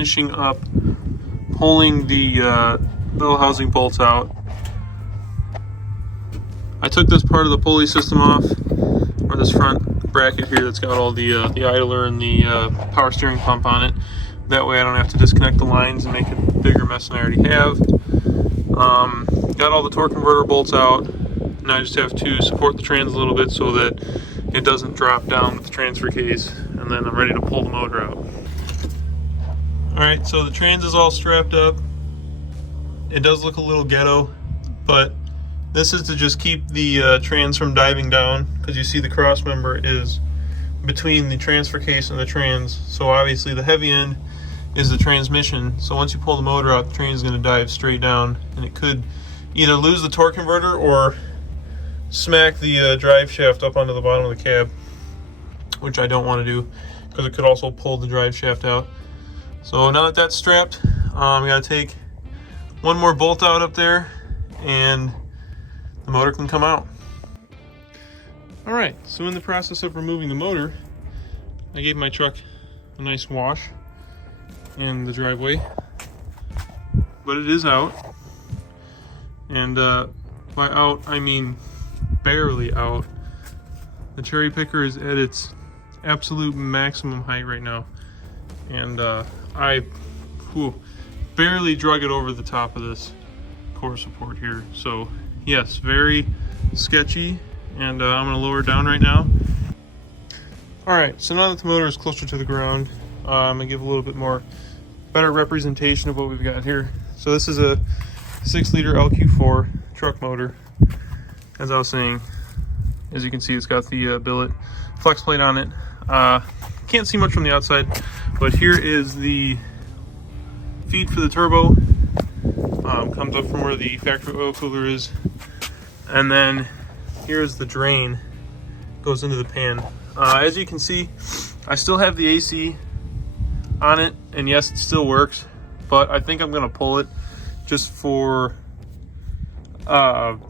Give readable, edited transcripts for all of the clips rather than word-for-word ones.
finishing up pulling the bell housing bolts out. I took this part of the pulley system off, or this front bracket here that's got all the idler and the power steering pump on it. That way I don't have to disconnect the lines and make a bigger mess than I already have. Got all the torque converter bolts out. Now I just have to support the trans a little bit so that it doesn't drop down with the transfer case, and then I'm ready to pull the motor out. Alright, so the trans is all strapped up. It does look a little ghetto, but this is to just keep the trans from diving down, because you see the cross member is between the transfer case and the trans. So obviously the heavy end is the transmission. So once you pull the motor out, the train is going to dive straight down, and it could either lose the torque converter or smack the drive shaft up onto the bottom of the cab, which I don't want to do because it could also pull the drive shaft out. So now that that's strapped, we got to take one more bolt out up there and the motor can come out. Alright, so in the process of removing the motor, I gave my truck a nice wash in the driveway, but it is out. And by out, I mean barely out. The cherry picker is at its absolute maximum height right now, and I barely drug it over the top of this core support here. So yes, very sketchy, and I'm going to lower it down right now. Alright, so now that the motor is closer to the ground, I'm going to give a little bit more better representation of what we've got here. So this is a 6-liter LQ4 truck motor. As I was saying, as you can see, it's got the billet flex plate on it. Can't see much from the outside, but here is the feed for the turbo. Comes up from where the factory oil cooler is, and then here's the drain, goes into the pan. As you can see, I still have the AC on it, and yes, it still works, but I think I'm going to pull it just for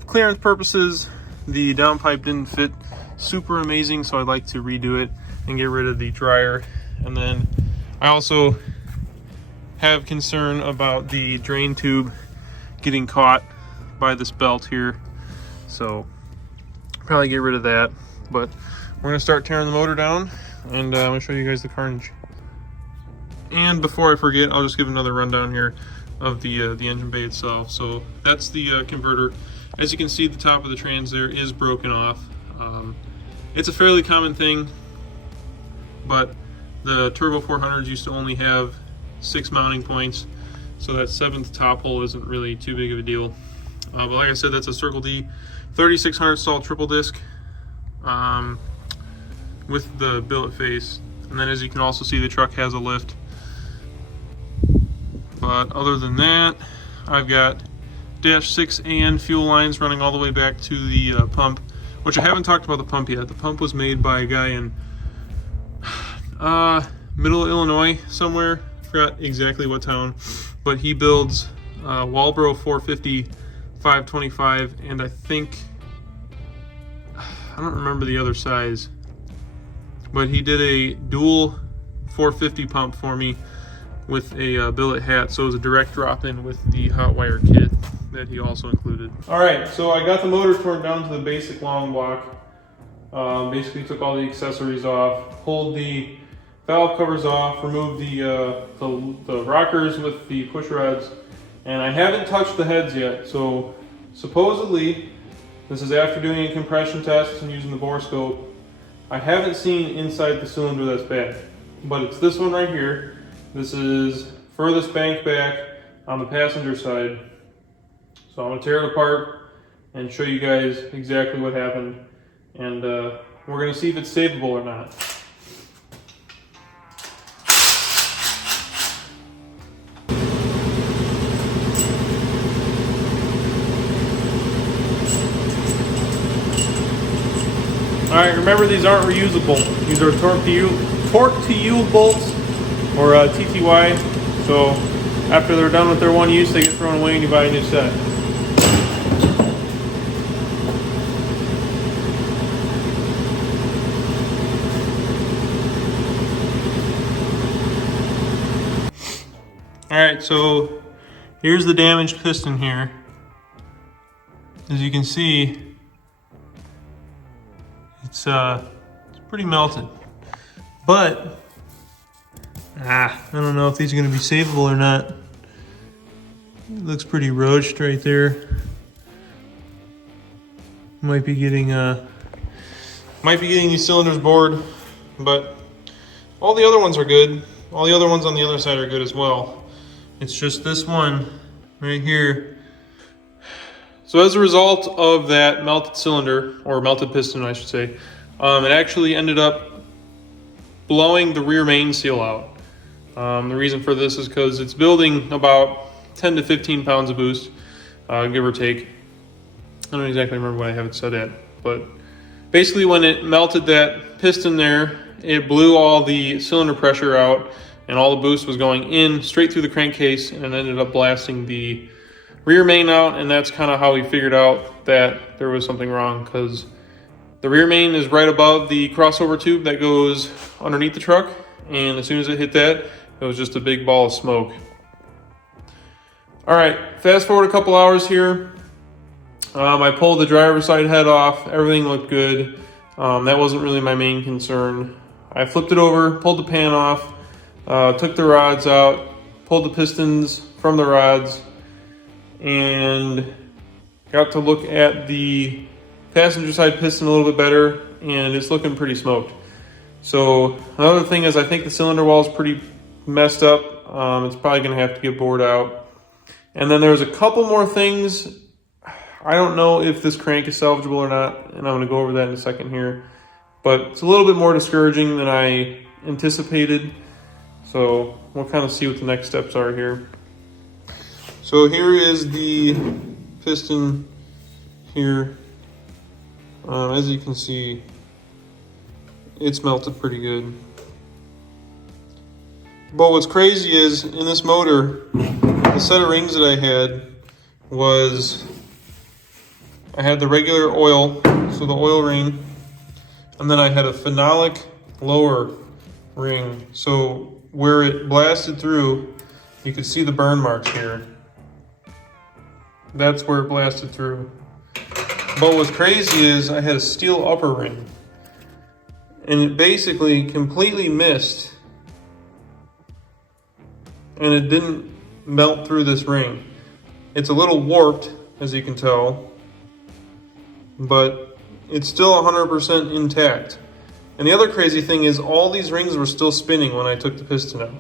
clearance purposes. The downpipe didn't fit super amazing, so I'd like to redo it and get rid of the dryer. And then I also have concern about the drain tube getting caught by this belt here, so probably get rid of that. But we're gonna start tearing the motor down, and I'm gonna show you guys the carnage. And before I forget, I'll just give another rundown here of the engine bay itself. So that's the converter. As you can see, the top of the trans there is broken off. It's a fairly common thing, but the Turbo 400s used to only have 6 mounting points, so that 7th top hole isn't really too big of a deal. But like I said, that's a Circle D 3600 stall triple disc with the billet face. And then as you can also see, the truck has a lift. But other than that, I've got dash 6 and fuel lines running all the way back to the pump, which I haven't talked about the pump yet. The pump was made by a guy in middle Illinois somewhere. Forgot exactly what town, but he builds Walbro 450 525, and I don't remember the other size, but he did a dual 450 pump for me with a billet hat, so it was a direct drop-in with the hot wire kit that he also included. Alright, so I got the motor torn down to the basic long block. Basically took all the accessories off, pulled the valve covers off, removed the rockers with the push rods, and I haven't touched the heads yet. So supposedly, this is after doing a compression test and using the bore scope, I haven't seen inside the cylinder that's bad, but it's this one right here. This is furthest bank back on the passenger side. So I'm gonna tear it apart and show you guys exactly what happened, and we're gonna see if it's savable or not. Alright, remember these aren't reusable. These are torque to yield bolts, or TTY. So after they're done with their one use, they get thrown away and you buy a new set. All right, so here's the damaged piston here. As you can see, it's pretty melted. But I don't know if these are going to be savable or not. It looks pretty roached right there. Might be getting these cylinders bored, but all the other ones are good. All the other ones on the other side are good as well. It's just this one right here. So as a result of that melted cylinder, or melted piston I should say, it actually ended up blowing the rear main seal out. The reason for this is because it's building about 10 to 15 pounds of boost, give or take. I don't exactly remember what I have it set at, but basically when it melted that piston there, it blew all the cylinder pressure out and all the boost was going in straight through the crankcase, and it ended up blasting the rear main out. And that's kind of how we figured out that there was something wrong, because the rear main is right above the crossover tube that goes underneath the truck, and as soon as it hit that, it was just a big ball of smoke. All right, fast forward a couple hours here. I pulled the driver's side head off. Everything looked good. That wasn't really my main concern. I flipped it over, pulled the pan off, took the rods out, pulled the pistons from the rods, and got to look at the passenger side piston a little bit better, and it's looking pretty smoked. So another thing is I think the cylinder wall is pretty messed up. It's probably going to have to get bored out. And then there's a couple more things. I don't know if this crank is salvageable or not, and I'm going to go over that in a second here. But it's a little bit more discouraging than I anticipated. So we'll kind of see what the next steps are here. So here is the piston here. As you can see, it's melted pretty good. But what's crazy is in this motor, the set of rings that I had was, I had the regular oil, so the oil ring, and then I had a phenolic lower ring. So where it blasted through, you could see the burn marks here. That's where it blasted through. But what's crazy is I had a steel upper ring, and it basically completely missed, and it didn't melt through this ring. It's a little warped, as you can tell, but it's still 100% intact. And the other crazy thing is all these rings were still spinning when I took the piston out.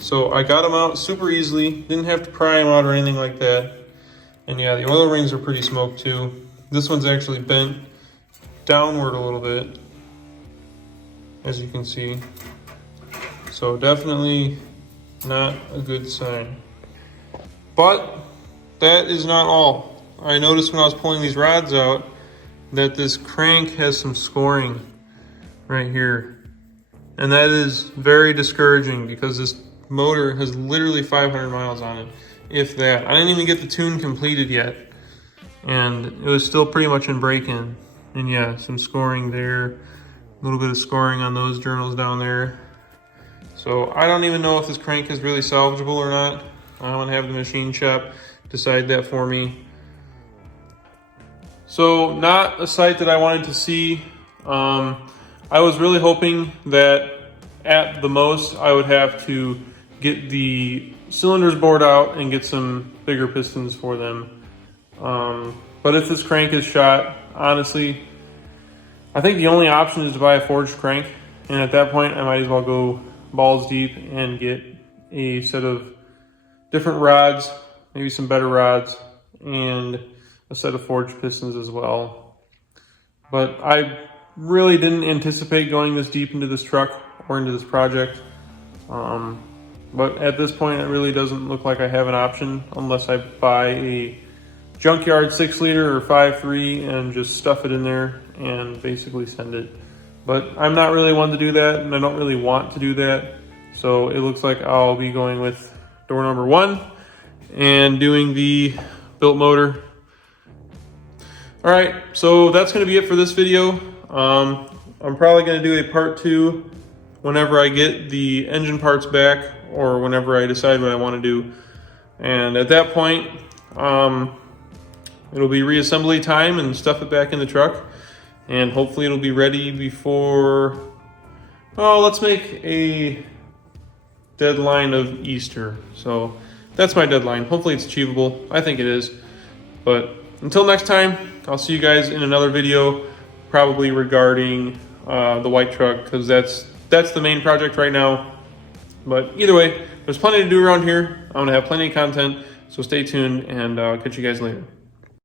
So I got them out super easily, didn't have to pry them out or anything like that. And yeah, the oil rings are pretty smoked too. This one's actually bent downward a little bit, as you can see. So definitely not a good sign. But that is not all. I noticed when I was pulling these rods out that this crank has some scoring right here. And that is very discouraging because this motor has literally 500 miles on it, if that. I didn't even get the tune completed yet, and it was still pretty much in break-in. And yeah, some scoring there, a little bit of scoring on those journals down there. So I don't even know if this crank is really salvageable or not. I'm gonna have the machine shop decide that for me. So not a sight that I wanted to see. I was really hoping that at the most I would have to get the cylinders bored out and get some bigger pistons for them. But if this crank is shot, honestly, I think the only option is to buy a forged crank. And at that point, I might as well go balls deep and get a set of different rods, maybe some better rods, and a set of forged pistons as well. But I really didn't anticipate going this deep into this truck or into this project. But at this point, it really doesn't look like I have an option unless I buy a junkyard 6-liter or 5.3 and just stuff it in there and basically send it. But I'm not really one to do that, and I don't really want to do that. So it looks like I'll be going with door number 1 and doing the built motor. All right, so that's gonna be it for this video. I'm probably gonna do a part 2 whenever I get the engine parts back or whenever I decide what I want to do. And at that point, it'll be reassembly time and stuff it back in the truck. And hopefully it'll be ready before, oh, let's make a deadline of Easter. So that's my deadline. Hopefully it's achievable. I think it is. But until next time, I'll see you guys in another video, probably regarding the white truck, because that's the main project right now. But either way, there's plenty to do around here. I'm gonna have plenty of content, so stay tuned, and I'll catch you guys later.